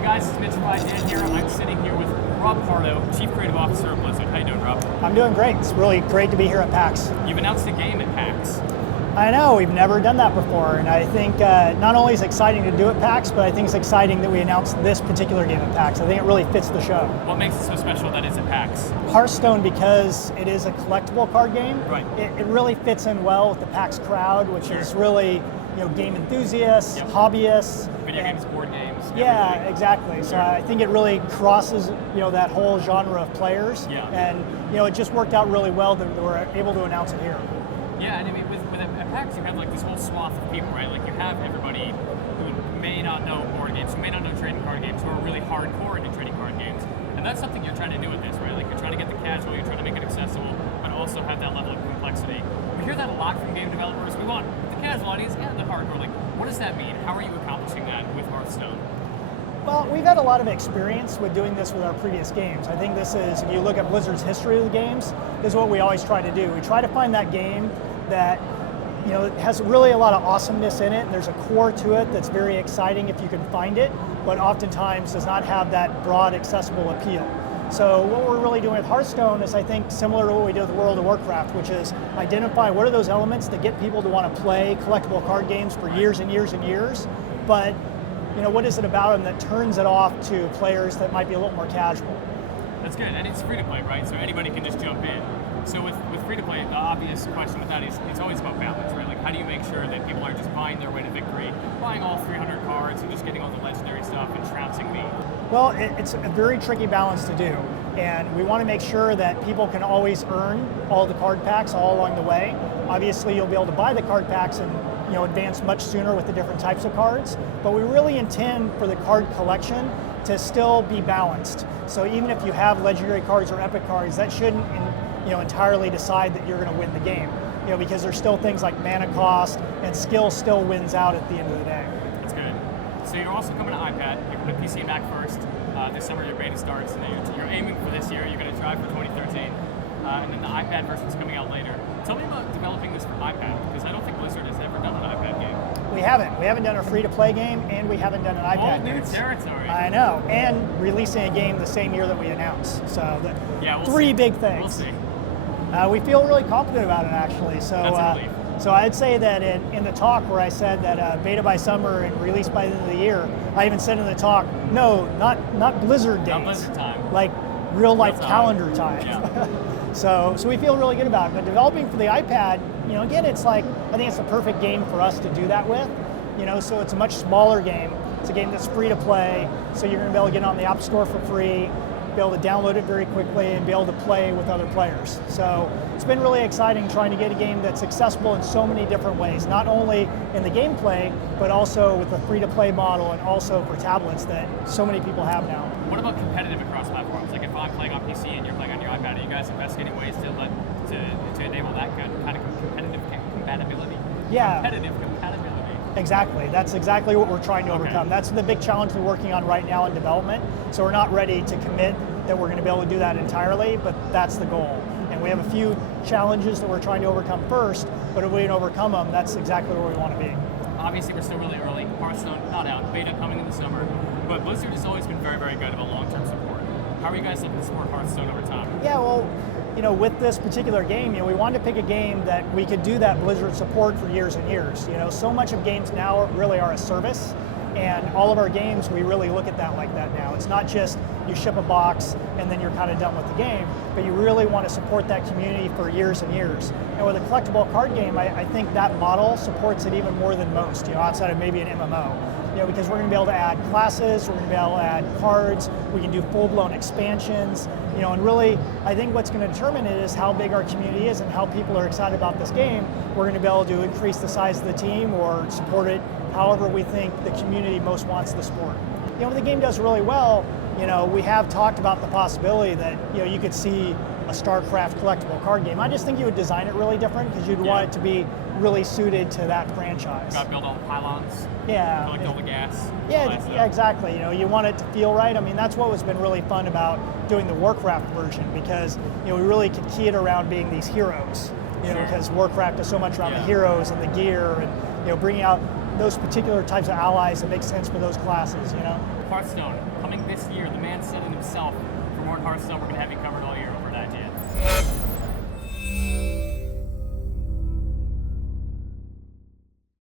Hey guys, it's Mitch Dan here. I'm sitting here with Rob Pardo, Chief Creative Officer of Blizzard. How you doing, Rob? I'm doing great. It's really great to be here at PAX. You've announced a game at PAX. I know, we've never done that before, and I think not only is it exciting to do at PAX, but I think it's exciting that we announced this particular game at PAX. I think it really fits the show. What makes it so special that it's at PAX? HearthStone, because it is a collectible card game, right. It really fits in well with the PAX crowd, which is really game enthusiasts, hobbyists. Video games, board games. Yeah, exactly. So I think it really crosses that whole genre of players, and it just worked out really well that we're able to announce it here. Yeah, and I mean, at PAX you have like this whole swath of people, right? Like you have everybody who may not know board games, who may not know trading card games, who are really hardcore into trading card games. And that's something you're trying to do with this, right? Like you're trying to get the casual, you're trying to make it accessible, but also have that level of complexity. We hear that a lot from game developers. We want the casual audience and the hardcore. Like, what does that mean? How are you accomplishing that with Hearthstone? Well, we've had a lot of experience with doing this with our previous games. I think this is, if you look at Blizzard's history of the games, this is what we always try to do. We try to find that game that it has really a lot of awesomeness in it, and there's a core to it that's very exciting if you can find it, but oftentimes does not have that broad, accessible appeal. So what we're really doing with Hearthstone is, I think, similar to what we did with World of Warcraft, which is identify what are those elements that get people to want to play collectible card games for years and years and years, but what is it about them that turns it off to players that might be a little more casual? That's good, and it's free to play, right? So anybody can just jump in. So with free to play, the obvious question with that is it's always about balance, right? Like how do you make sure that people are just buying their way to victory, buying all 300 cards and just getting all the legendary stuff and trouncing me? Well, it's a very tricky balance to do, and we want to make sure that people can always earn all the card packs all along the way. Obviously, you'll be able to buy the card packs and advance much sooner with the different types of cards, but we really intend for the card collection to still be balanced. So even if you have legendary cards or epic cards, that shouldn't entirely decide that you're going to win the game, because there's still things like mana cost, and skill still wins out at the end of the day. That's good. So you're also coming to iPad. You're coming to PC and Mac first. This summer your beta starts, and you're aiming for this year. You're going to try for 2013, and then the iPad version's coming out later. Tell me about developing this for iPad, because I don't think Blizzard has ever done an iPad game. We haven't. We haven't done a free-to-play game, and we haven't done an iPad game. All new territory. I know, and releasing a game the same year that we announced. So we'll three see. big things. We'll see. We feel really confident about it, actually. So I'd say that in the talk where I said that beta by summer and release by the end of the year, I even said in the talk, no, not Blizzard days. Not Blizzard time. Like real life calendar time. Yeah. So we feel really good about it. But developing for the iPad, again, it's like, I think it's the perfect game for us to do that with. So it's a much smaller game. It's a game that's free to play. So you're going to be able to get it on the App Store for free, be able to download it very quickly, and be able to play with other players. So it's been really exciting trying to get a game that's accessible in so many different ways, not only in the gameplay, but also with the free-to-play model and also for tablets that so many people have now. What about competitive across platforms? Like if I'm playing on PC and you're playing on your iPad, are you guys investigating ways to enable that kind of competitive compatibility? Yeah. Competitive compatibility. Exactly. That's exactly what we're trying to overcome. That's the big challenge we're working on right now in development. So we're not ready to commit that we're going to be able to do that entirely, but that's the goal. And we have a few challenges that we're trying to overcome first, but if we can overcome them, that's exactly where we want to be. Obviously, we're still really early. Hearthstone not out, beta coming in the summer, but Blizzard has always been very, very good about long-term support. How are you guys looking to support Hearthstone over time? Yeah, well, with this particular game, we wanted to pick a game that we could do that Blizzard support for years and years. So much of games now really are a service, and all of our games, we really look at that like that now. It's not just you ship a box and then you're kind of done with the game, but you really want to support that community for years and years. And with a collectible card game, I think that model supports it even more than most, outside of maybe an MMO. Because we're going to be able to add classes, we're going to be able to add cards, we can do full-blown expansions, and really, I think what's going to determine it is how big our community is and how people are excited about this game. We're going to be able to increase the size of the team or support it however we think the community most wants the sport. If the game does really well, we have talked about the possibility that, you could see a StarCraft collectible card game. I just think you would design it really different because you'd want it to be really suited to that franchise. Got to build all the pylons. Yeah. Collect all the gas. Yeah, exactly. You want it to feel right. I mean, that's what has been really fun about doing the Warcraft version, because we really could key it around being these heroes. Because Warcraft is so much around the heroes and the gear, and bringing out those particular types of allies that make sense for those classes, you know? Hearthstone, coming this year, the man said it himself. For more Hearthstone, we're going to have you covered all year.